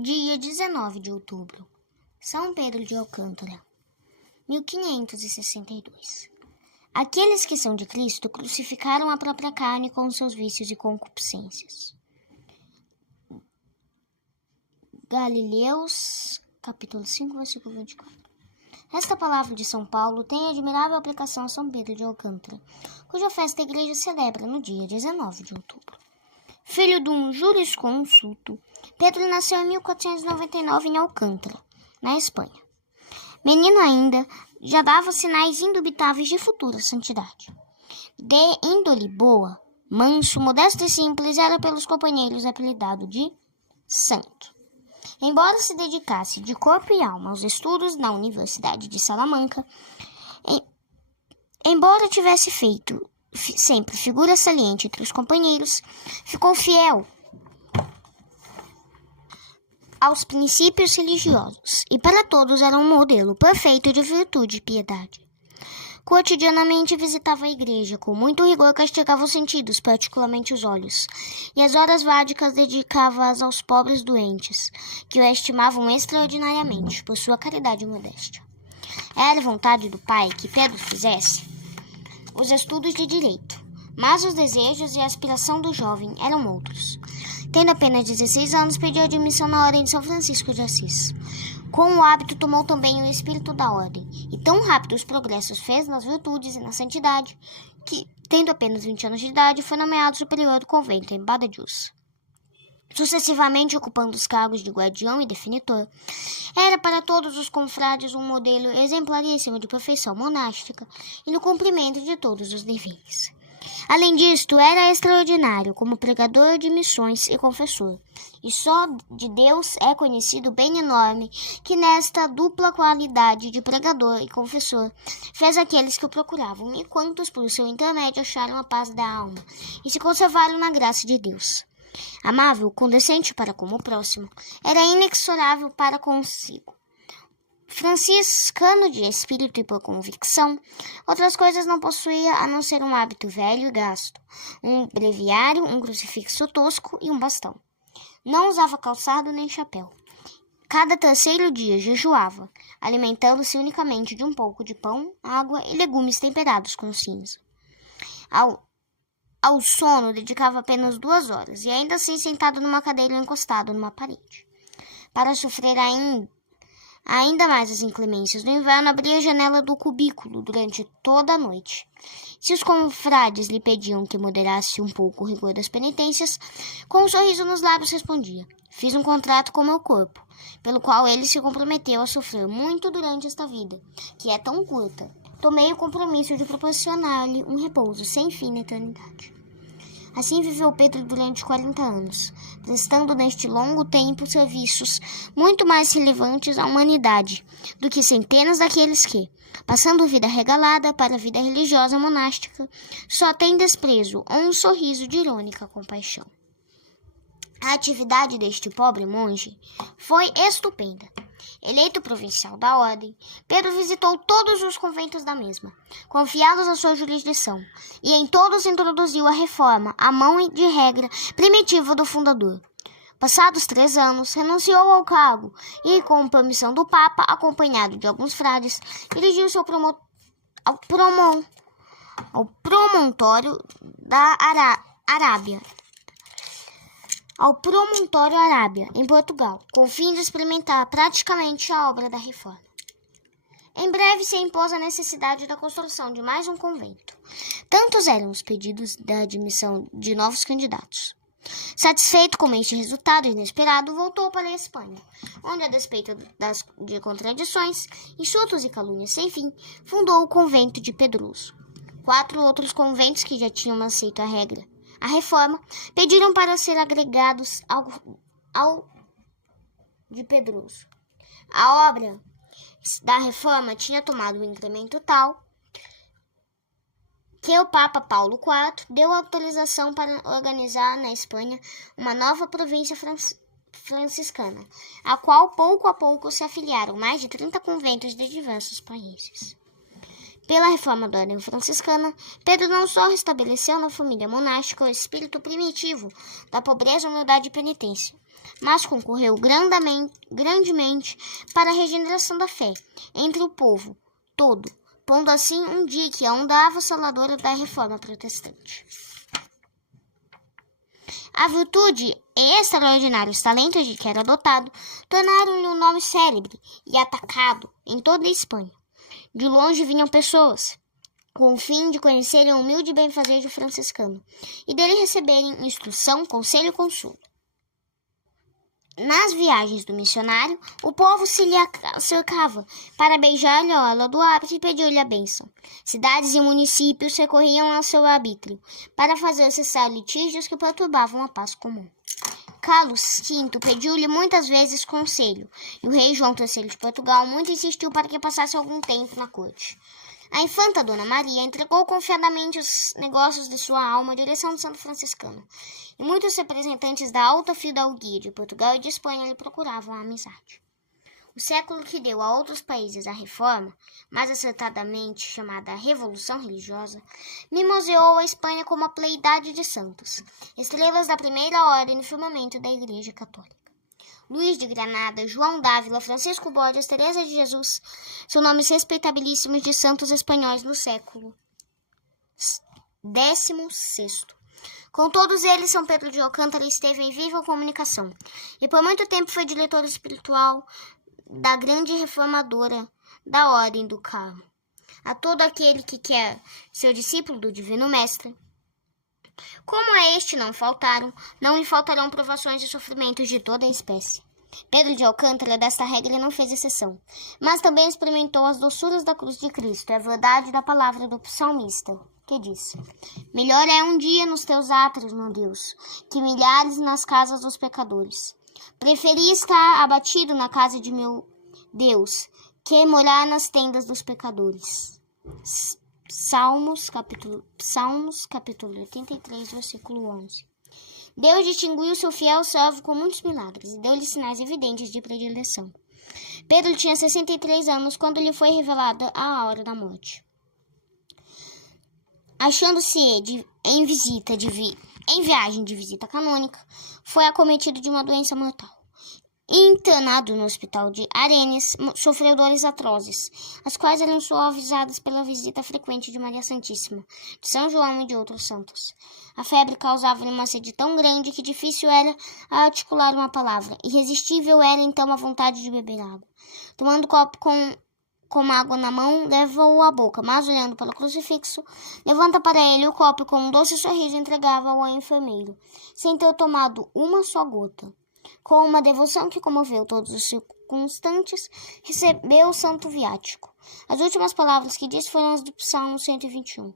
Dia 19 de outubro. São Pedro de Alcântara, 1562. Aqueles que são de Cristo crucificaram a própria carne com seus vícios e concupiscências. Galileus, capítulo 5, versículo 24. Esta palavra de São Paulo tem admirável aplicação a São Pedro de Alcântara, cuja festa a igreja celebra no dia 19 de outubro. Filho de um jurisconsulto, Pedro nasceu em 1499 em Alcântara, na Espanha. Menino ainda, já dava sinais indubitáveis de futura santidade. De índole boa, manso, modesto e simples, era pelos companheiros apelidado de Santo. Embora se dedicasse de corpo e alma aos estudos na Universidade de Salamanca, embora tivesse feito sempre figura saliente entre os companheiros, ficou fiel aos princípios religiosos e para todos era um modelo perfeito de virtude e piedade. Cotidianamente visitava a igreja, com muito rigor castigava os sentidos, particularmente os olhos, e as horas vádicas dedicava-as aos pobres doentes, que o estimavam extraordinariamente por sua caridade e modéstia. Era vontade do Pai que Pedro fizesse os estudos de direito, mas os desejos e a aspiração do jovem eram outros. Tendo apenas 16 anos, pediu admissão na Ordem de São Francisco de Assis. Com o hábito, tomou também o espírito da ordem, e tão rápido os progressos fez nas virtudes e na santidade, que, tendo apenas 20 anos de idade, foi nomeado superior do convento em Badajoz. Sucessivamente ocupando os cargos de guardião e definitor, era para todos os confrades um modelo exemplaríssimo de perfeição monástica e no cumprimento de todos os deveres. Além disto, era extraordinário como pregador de missões e confessor, e só de Deus é conhecido o bem enorme que nesta dupla qualidade de pregador e confessor fez aqueles que o procuravam e quantos por seu intermédio acharam a paz da alma e se conservaram na graça de Deus. Amável, condescente para com o próximo, era inexorável para consigo. Franciscano de espírito e por convicção, outras coisas não possuía a não ser um hábito velho e gasto, um breviário, um crucifixo tosco e um bastão. Não usava calçado nem chapéu. Cada terceiro dia jejuava, alimentando-se unicamente de um pouco de pão, água e legumes temperados com cinza. Ao sono dedicava apenas 2 horas, e ainda assim sentado numa cadeira ou encostado numa parede. Para sofrer ainda mais as inclemências do inverno, abria a janela do cubículo durante toda a noite. Se os confrades lhe pediam que moderasse um pouco o rigor das penitências, com um sorriso nos lábios respondia: fiz um contrato com meu corpo, pelo qual ele se comprometeu a sofrer muito durante esta vida, que é tão curta. Tomei o compromisso de proporcionar-lhe um repouso sem fim na eternidade. Assim viveu Pedro durante 40 anos, prestando neste longo tempo serviços muito mais relevantes à humanidade do que centenas daqueles que, passando vida regalada para a vida religiosa monástica, só têm desprezo ou um sorriso de irônica compaixão. A atividade deste pobre monge foi estupenda. Eleito provincial da ordem, Pedro visitou todos os conventos da mesma, confiados à sua jurisdição, e em todos introduziu a reforma, à mão de regra primitiva do fundador. Passados 3 anos, renunciou ao cargo e, com permissão do Papa, acompanhado de alguns frades, dirigiu-se ao promontório Arábia, em Portugal, com o fim de experimentar praticamente a obra da reforma. Em breve se impôs a necessidade da construção de mais um convento. Tantos eram os pedidos da admissão de novos candidatos. Satisfeito com este resultado inesperado, voltou para a Espanha, onde, a despeito de contradições, insultos e calúnias sem fim, fundou o convento de Pedroso. 4 outros conventos que já tinham aceito a reforma, pediram para ser agregados ao de Pedroso. A obra da reforma tinha tomado um incremento tal que o Papa Paulo IV deu autorização para organizar na Espanha uma nova província franciscana, a qual pouco a pouco se afiliaram mais de 30 conventos de diversos países. Pela reforma da ordem franciscana, Pedro não só restabeleceu na família monástica o espírito primitivo da pobreza, humildade e penitência, mas concorreu grandemente para a regeneração da fé entre o povo todo, pondo assim um dia que a onda avassaladora da reforma protestante. A virtude e extraordinários talentos de que era dotado tornaram-lhe um nome célebre e atacado em toda a Espanha. De longe vinham pessoas, com o fim de conhecerem o humilde benfazejo franciscano e dele receberem instrução, conselho e consolo. Nas viagens do missionário, o povo se lhe cercava para beijar-lhe a orla do hábito e pedir-lhe a bênção. Cidades e municípios recorriam ao seu arbítrio para fazer cessar litígios que perturbavam a paz comum. Carlos V pediu-lhe muitas vezes conselho, e o rei João III de Portugal muito insistiu para que passasse algum tempo na corte. A infanta Dona Maria entregou confiadamente os negócios de sua alma à direção do santo franciscano, e muitos representantes da alta fidalguia de Portugal e de Espanha lhe procuravam a amizade. O século que deu a outros países a reforma, mais acertadamente chamada Revolução Religiosa, mimoseou a Espanha como a pleidade de santos, estrelas da primeira ordem no firmamento da Igreja Católica. Luís de Granada, João d'Ávila, Francisco Borges, Teresa de Jesus são nomes respeitabilíssimos de santos espanhóis no século XVI. Com todos eles, São Pedro de Alcântara esteve em viva comunicação, e por muito tempo foi diretor espiritual da grande reformadora da Ordem do Carmo. A todo aquele que quer ser discípulo do Divino Mestre, como a este não faltaram, não lhe faltarão provações e sofrimentos de toda a espécie. Pedro de Alcântara desta regra não fez exceção, mas também experimentou as doçuras da cruz de Cristo e a verdade da palavra do salmista, que disse: melhor é um dia nos teus átrios, meu Deus, que milhares nas casas dos pecadores. Preferi estar abatido na casa de meu Deus, que morar nas tendas dos pecadores. Salmos, capítulo 83, versículo 11. Deus distinguiu seu fiel servo com muitos milagres e deu-lhe sinais evidentes de predileção. Pedro tinha 63 anos quando lhe foi revelada a hora da morte. Achando-se em viagem de visita canônica, foi acometido de uma doença mortal. Internado no hospital de Arenes, sofreu dores atrozes, as quais eram suavizadas pela visita frequente de Maria Santíssima, de São João e de outros santos. A febre causava-lhe uma sede tão grande que difícil era articular uma palavra. Irresistível era então a vontade de beber água. Tomando o copo com água na mão, levou-o à boca, mas olhando para o crucifixo, levanta para ele o copo e com um doce sorriso entregava-o ao enfermeiro, sem ter tomado uma só gota. Com uma devoção que comoveu todos os circunstantes, recebeu o santo viático. As últimas palavras que disse foram as do Salmo 121.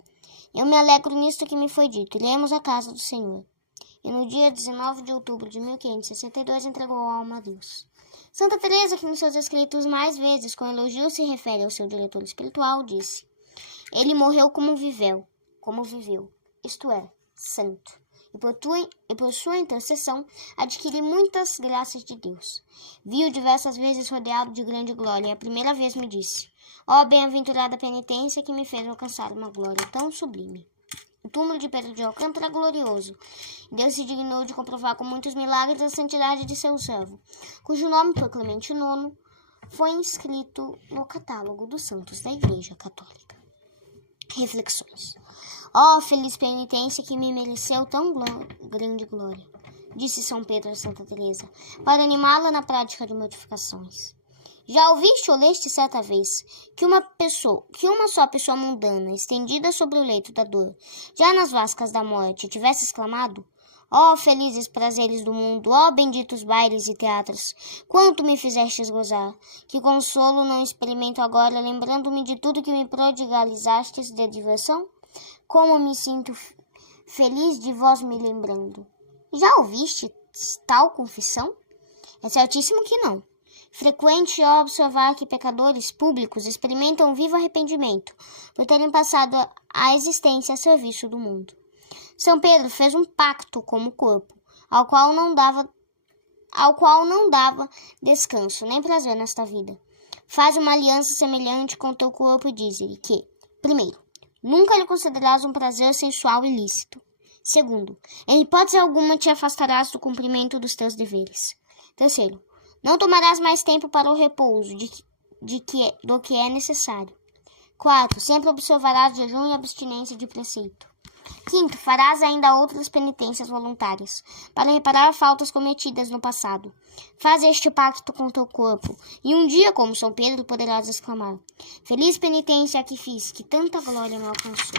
Eu me alegro nisto que me foi dito, iremos à casa do Senhor. E no dia 19 de outubro de 1562 entregou a alma a Deus. Santa Teresa, que nos seus escritos mais vezes com elogio se refere ao seu diretor espiritual, disse: ele morreu como viveu, isto é, santo. E por sua intercessão, adquiri muitas graças de Deus. Vi-o diversas vezes rodeado de grande glória, e a primeira vez me disse: ó bem-aventurada penitência que me fez alcançar uma glória tão sublime. O túmulo de Pedro de Alcântara é glorioso. Deus se dignou de comprovar com muitos milagres a santidade de seu servo, cujo nome por Clemente IX foi inscrito no catálogo dos santos da Igreja Católica. Reflexões. Ó feliz penitência que me mereceu tão grande glória, disse São Pedro a Santa Teresa, para animá-la na prática de mortificações. Já ouviste ou leste certa vez que uma só pessoa mundana, estendida sobre o leito da dor, já nas vascas da morte, tivesse exclamado: ó felizes prazeres do mundo, ó benditos bailes e teatros, quanto me fizestes gozar, que consolo não experimento agora, lembrando-me de tudo que me prodigalizastes de diversão? Como me sinto feliz de vós me lembrando. Já ouviste tal confissão? É certíssimo que não. Frequente é observar que pecadores públicos experimentam um vivo arrependimento por terem passado a existência a serviço do mundo. São Pedro fez um pacto com o corpo, ao qual não dava descanso nem prazer nesta vida. Faz uma aliança semelhante com teu corpo e diz-lhe que, primeiro, nunca lhe concederás um prazer sensual ilícito. Segundo, em hipótese alguma te afastarás do cumprimento dos teus deveres. Terceiro, não tomarás mais tempo para o repouso do que é necessário. Quarto, sempre observarás jejum e abstinência de preceito. Quinto, farás ainda outras penitências voluntárias, para reparar faltas cometidas no passado. Faz este pacto com teu corpo, e um dia, como São Pedro, poderás exclamar: Feliz penitência a que fiz, que tanta glória me alcançou.